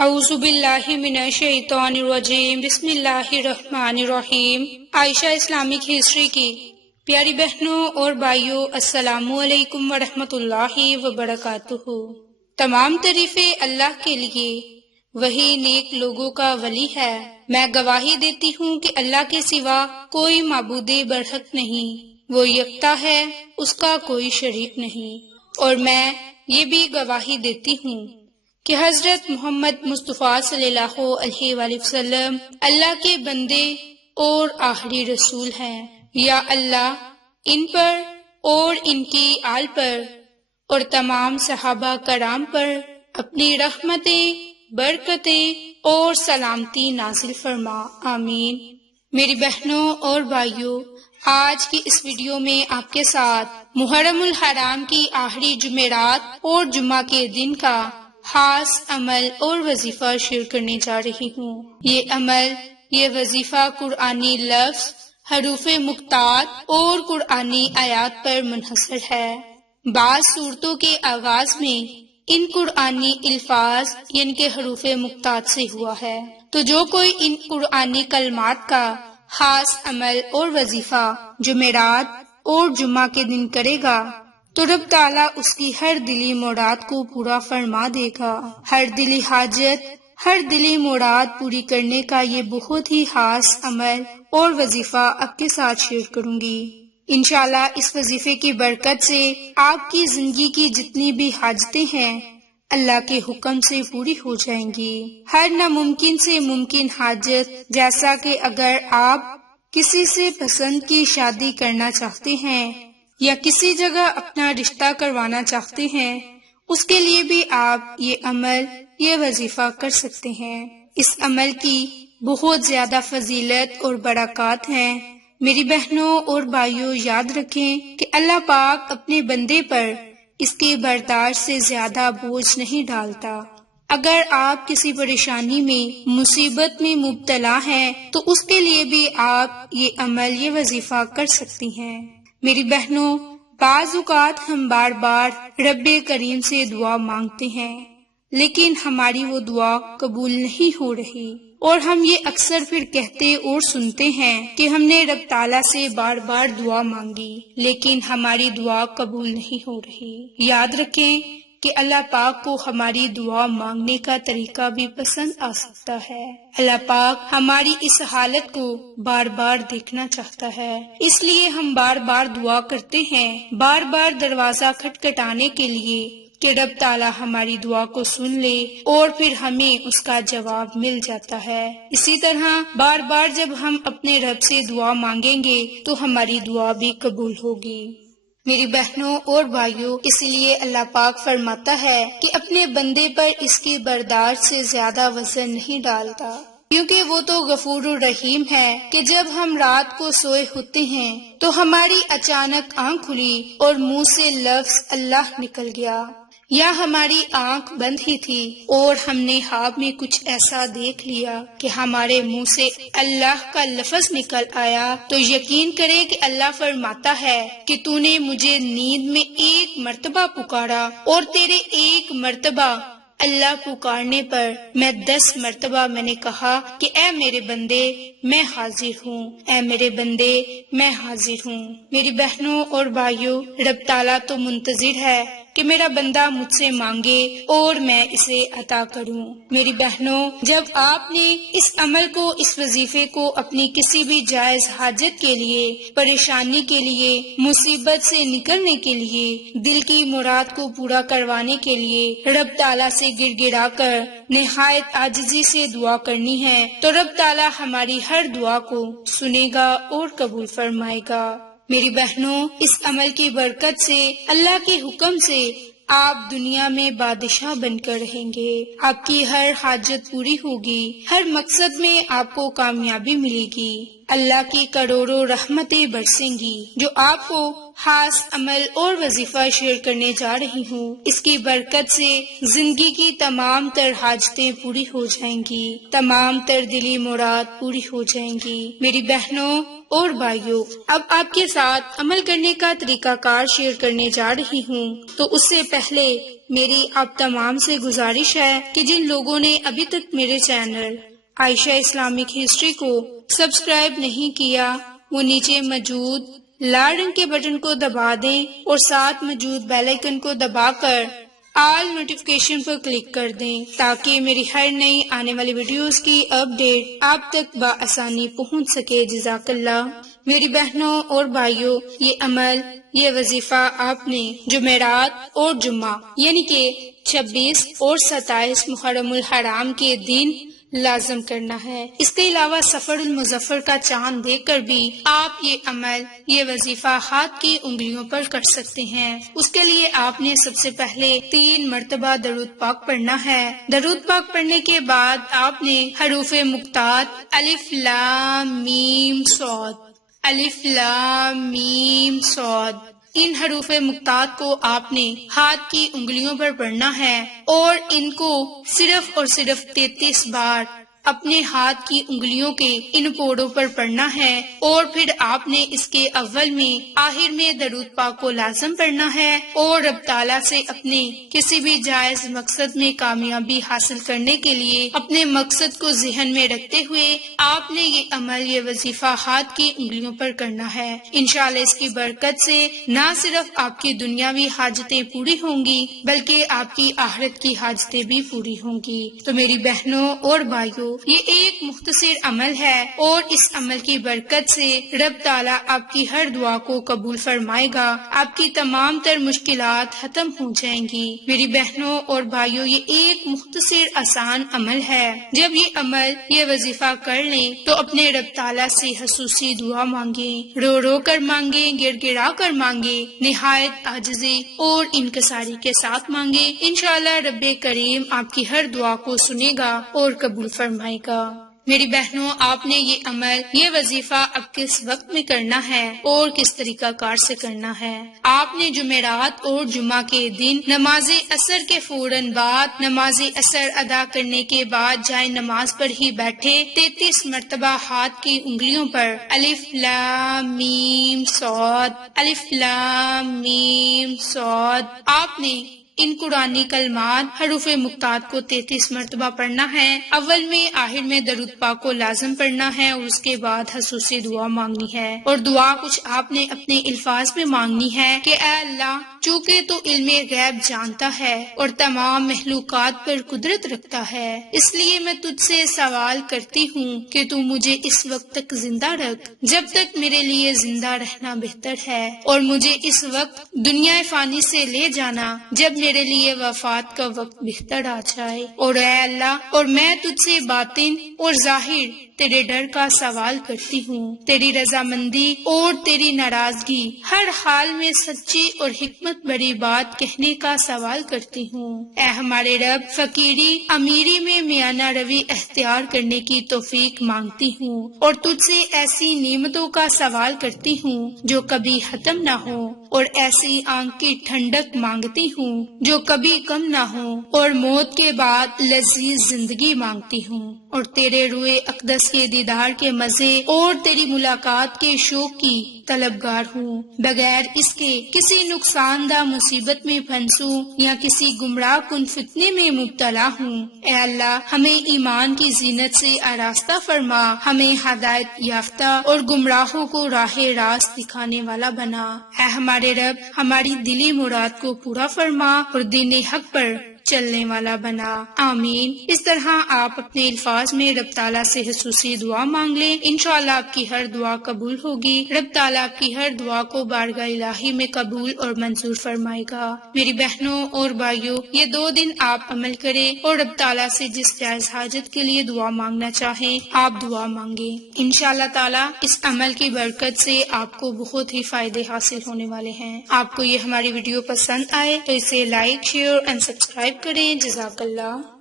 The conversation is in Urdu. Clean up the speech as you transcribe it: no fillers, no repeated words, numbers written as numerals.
اعوذ باللہ من الشیطان الرجیم، بسم اللہ الرحمن الرحیم۔ عائشہ اسلامک ہسٹری کی پیاری بہنوں اور بھائیوں، السلام علیکم ورحمۃ اللہ وبرکاتہ۔ تمام تعریفیں اللہ کے لیے، وہی نیک لوگوں کا ولی ہے۔ میں گواہی دیتی ہوں کہ اللہ کے سوا کوئی معبود برحق نہیں، وہ یکتا ہے، اس کا کوئی شریک نہیں۔ اور میں یہ بھی گواہی دیتی ہوں کہ حضرت محمد مصطفیٰ صلی اللہ علیہ وآلہ وسلم اللہ کے بندے اور آخری رسول ہیں۔ یا اللہ ان پر اور ان کی آل پر اور تمام صحابہ کرام پر اپنی رحمتیں، برکتیں اور سلامتی نازل فرما، آمین۔ میری بہنوں اور بھائیوں، آج کی اس ویڈیو میں آپ کے ساتھ محرم الحرام کی آخری جمعرات اور جمعہ کے دن کا خاص عمل اور وظیفہ شیئر کرنے جا رہی ہوں۔ یہ عمل، یہ وظیفہ قرآنی لفظ، حروف مقطعات اور قرآنی آیات پر منحصر ہے۔ بعض صورتوں کے آغاز میں ان قرآنی الفاظ یعنی کہ حروف مقطعات سے ہوا ہے، تو جو کوئی ان قرآنی کلمات کا خاص عمل اور وظیفہ جمعرات اور جمعہ کے دن کرے گا تو رب تعالیٰ اس کی ہر دلی مراد کو پورا فرما دے گا۔ ہر دلی حاجت، ہر دلی مراد پوری کرنے کا یہ بہت ہی خاص عمل اور وظیفہ آپ کے ساتھ شیئر کروں گی۔ انشاءاللہ اس وظیفے کی برکت سے آپ کی زندگی کی جتنی بھی حاجتیں ہیں اللہ کے حکم سے پوری ہو جائیں گی۔ ہر ناممکن سے ممکن حاجت، جیسا کہ اگر آپ کسی سے پسند کی شادی کرنا چاہتے ہیں یا کسی جگہ اپنا رشتہ کروانا چاہتے ہیں، اس کے لیے بھی آپ یہ عمل، یہ وظیفہ کر سکتے ہیں۔ اس عمل کی بہت زیادہ فضیلت اور برکات ہیں۔ میری بہنوں اور بھائیوں، یاد رکھیں کہ اللہ پاک اپنے بندے پر اس کے برداشت سے زیادہ بوجھ نہیں ڈالتا۔ اگر آپ کسی پریشانی میں، مصیبت میں مبتلا ہیں تو اس کے لیے بھی آپ یہ عمل، یہ وظیفہ کر سکتی ہیں۔ میری بہنوں، بعض اوقات ہم بار بار رب کریم سے دعا مانگتے ہیں لیکن ہماری وہ دعا قبول نہیں ہو رہی، اور ہم یہ اکثر پھر کہتے اور سنتے ہیں کہ ہم نے رب تعالیٰ سے بار بار دعا مانگی لیکن ہماری دعا قبول نہیں ہو رہی۔ یاد رکھیں کہ اللہ پاک کو ہماری دعا مانگنے کا طریقہ بھی پسند آ سکتا ہے۔ اللہ پاک ہماری اس حالت کو بار بار دیکھنا چاہتا ہے، اس لیے ہم بار بار دعا کرتے ہیں، بار بار دروازہ کھٹکھٹانے کے لیے کہ رب تعالیٰ ہماری دعا کو سن لے اور پھر ہمیں اس کا جواب مل جاتا ہے۔ اسی طرح بار بار جب ہم اپنے رب سے دعا مانگیں گے تو ہماری دعا بھی قبول ہوگی۔ میری بہنوں اور بھائیوں، اسی لیے اللہ پاک فرماتا ہے کہ اپنے بندے پر اس کی برداشت سے زیادہ وزن نہیں ڈالتا، کیونکہ وہ تو غفور الرحیم ہے کہ جب ہم رات کو سوئے ہوتے ہیں تو ہماری اچانک آنکھ کھلی اور منہ سے لفظ اللہ نکل گیا، یا ہماری آنکھ بند ہی تھی اور ہم نے خواب میں کچھ ایسا دیکھ لیا کہ ہمارے منہ سے اللہ کا لفظ نکل آیا، تو یقین کرے کہ اللہ فرماتا ہے کہ تو نے مجھے نیند میں ایک مرتبہ پکارا اور تیرے ایک مرتبہ اللہ پکارنے پر میں 10 مرتبہ میں نے کہا کہ اے میرے بندے میں حاضر ہوں، اے میرے بندے میں حاضر ہوں۔ میری بہنوں اور بھائیوں، رب تعالیٰ تو منتظر ہے کہ میرا بندہ مجھ سے مانگے اور میں اسے عطا کروں۔ میری بہنوں، جب آپ نے اس عمل کو، اس وظیفے کو اپنی کسی بھی جائز حاجت کے لیے، پریشانی کے لیے، مصیبت سے نکلنے کے لیے، دل کی مراد کو پورا کروانے کے لیے رب تعالیٰ سے گر گڑا کر نہایت عاجزی سے دعا کرنی ہے تو رب تعالیٰ ہماری ہر دعا کو سنے گا اور قبول فرمائے گا۔ میری بہنوں، اس عمل کی برکت سے، اللہ کے حکم سے آپ دنیا میں بادشاہ بن کر رہیں گے، آپ کی ہر حاجت پوری ہوگی، ہر مقصد میں آپ کو کامیابی ملے گی۔ اللہ کی کروڑوں رحمتیں برسیں گی۔ جو آپ کو خاص عمل اور وظیفہ شیئر کرنے جا رہی ہوں، اس کی برکت سے زندگی کی تمام تر حاجتیں پوری ہو جائیں گی، تمام تر دلی مراد پوری ہو جائیں گی۔ میری بہنوں اور بھائیوں، اب آپ کے ساتھ عمل کرنے کا طریقہ کار شیئر کرنے جا رہی ہوں، تو اس سے پہلے میری آپ تمام سے گزارش ہے کہ جن لوگوں نے ابھی تک میرے چینل عائشہ اسلامک ہسٹری کو سبسکرائب نہیں کیا، وہ نیچے موجود لال رنگ کے بٹن کو دبا دیں اور ساتھ موجود بیل آئیکن کو دبا کر آل نوٹیفیکیشن پر کلک کر دیں، تاکہ میری ہر نئی آنے والی ویڈیوز کی اپڈیٹ آپ تک بآسانی پہنچ سکے۔ جزاک اللہ۔ میری بہنوں اور بھائیوں، یہ عمل، یہ وظیفہ آپ نے جمعرات اور جمعہ یعنی کہ 26 اور 27 محرم الحرام کے دن لازم کرنا ہے۔ اس کے علاوہ سفر المظفر کا چاند دیکھ کر بھی آپ یہ عمل، یہ وظیفہ ہاتھ کی انگلیوں پر کر سکتے ہیں۔ اس کے لیے آپ نے سب سے پہلے 3 مرتبہ درود پاک پڑھنا ہے۔ درود پاک پڑھنے کے بعد آپ نے حروف مقطعات الف لام میم صاد، الف لام میم صاد، ان حروف مقطعات کو آپ نے ہاتھ کی انگلیوں پر پڑھنا ہے اور ان کو صرف اور صرف 33 بار اپنے ہاتھ کی انگلیوں کے ان پوڑوں پر پڑھنا ہے، اور پھر آپ نے اس کے اول میں آخر میں درود پاک کو لازم پڑھنا ہے، اور رب تعالیٰ سے اپنے کسی بھی جائز مقصد میں کامیابی حاصل کرنے کے لیے اپنے مقصد کو ذہن میں رکھتے ہوئے آپ نے یہ عمل، یہ وظیفہ ہاتھ کی انگلیوں پر کرنا ہے۔ انشاءاللہ اس کی برکت سے نہ صرف آپ کی دنیاوی حاجتیں پوری ہوں گی بلکہ آپ کی آخرت کی حاجتیں بھی پوری ہوں گی۔ تو میری بہنوں اور بھائیوں، یہ ایک مختصر عمل ہے اور اس عمل کی برکت سے رب تعالیٰ آپ کی ہر دعا کو قبول فرمائے گا، آپ کی تمام تر مشکلات ختم ہو جائیں گی۔ میری بہنوں اور بھائیوں، یہ ایک مختصر آسان عمل ہے۔ جب یہ عمل، یہ وظیفہ کر لیں تو اپنے رب تعالیٰ سے خصوصی دعا مانگیں، رو رو کر مانگیں، گر گرا کر مانگیں، نہایت عاجزی اور انکساری کے ساتھ مانگیں۔ انشاءاللہ رب کریم آپ کی ہر دعا کو سنے گا اور قبول فرمائے گا۔ میری بہنوں، آپ نے یہ عمل، یہ وظیفہ اب کس وقت میں کرنا ہے اور کس طریقہ کار سے کرنا ہے؟ آپ نے جمعرات اور جمعہ کے دن نماز عصر کے فوراً بعد، نماز عصر ادا کرنے کے بعد جائے نماز پر ہی بیٹھے 33 مرتبہ ہاتھ کی انگلیوں پر الف لام میم صاد، الف لام میم صاد، آپ نے ان قرآنی کلمات، حروف مقطعات کو 33 مرتبہ پڑھنا ہے۔ اول میں آخر میں درود پاک کو لازم پڑھنا ہے اور اس کے بعد خصوصی دعا مانگنی ہے، اور دعا کچھ آپ نے اپنے الفاظ میں مانگنی ہے کہ اے اللہ، چونکہ تو علم غیب جانتا ہے اور تمام مخلوقات پر قدرت رکھتا ہے، اس لیے میں تجھ سے سوال کرتی ہوں کہ تو مجھے اس وقت تک زندہ رکھ جب تک میرے لیے زندہ رہنا بہتر ہے، اور مجھے اس وقت دنیا فانی سے لے جانا جب میرے لیے وفات کا وقت بہتر آ جائے۔ اور اے اللہ، اور میں تجھ سے باطن اور ظاہر تیرے ڈر کا سوال کرتی ہوں، تیری رضامندی اور تیری ناراضگی، ہر حال میں سچی اور حکمت بڑی بات کہنے کا سوال کرتی ہوں۔ اے ہمارے رب، فقیری امیری میں میانہ روی اختیار کرنے کی توفیق مانگتی ہوں، اور تجھ سے ایسی نعمتوں کا سوال کرتی ہوں جو کبھی ختم نہ ہو، اور ایسی آنکھ کی ٹھنڈک مانگتی ہوں جو کبھی کم نہ ہو، اور موت کے بعد لذیذ زندگی مانگتی ہوں، اور تیرے روئے اقدس کے دیدار کے مزے اور تیری ملاقات کے شوق کی طلبگار ہوں، بغیر اس کے کسی نقصان دہ مصیبت میں پھنسوں یا کسی گمراہ کن فتنے میں مبتلا ہوں۔ اے اللہ، ہمیں ایمان کی زینت سے آراستہ فرما، ہمیں ہدایت یافتہ اور گمراہوں کو راہ راست دکھانے والا بنا۔ اے ہمارے رب، ہماری دلی مراد کو پورا فرما اور دین حق پر چلنے والا بنا، آمین۔ اس طرح آپ اپنے الفاظ میں رب تعالیٰ سے خصوصی دعا مانگ لیں، انشاءاللہ آپ کی ہر دعا قبول ہوگی، رب تعالیٰ آپ کی ہر دعا کو بارگاہ الہی میں قبول اور منظور فرمائے گا۔ میری بہنوں اور بھائیوں، یہ 2 دن آپ عمل کریں اور رب تعالیٰ سے جس جائز حاجت کے لیے دعا مانگنا چاہیں آپ دعا مانگیں، انشاءاللہ تعالیٰ اس عمل کی برکت سے آپ کو بہت ہی فائدے حاصل ہونے والے ہیں۔ آپ کو یہ ہماری ویڈیو پسند آئے تو اسے لائک، شیئر اور سبسکرائب کریں۔ جزاک اللہ۔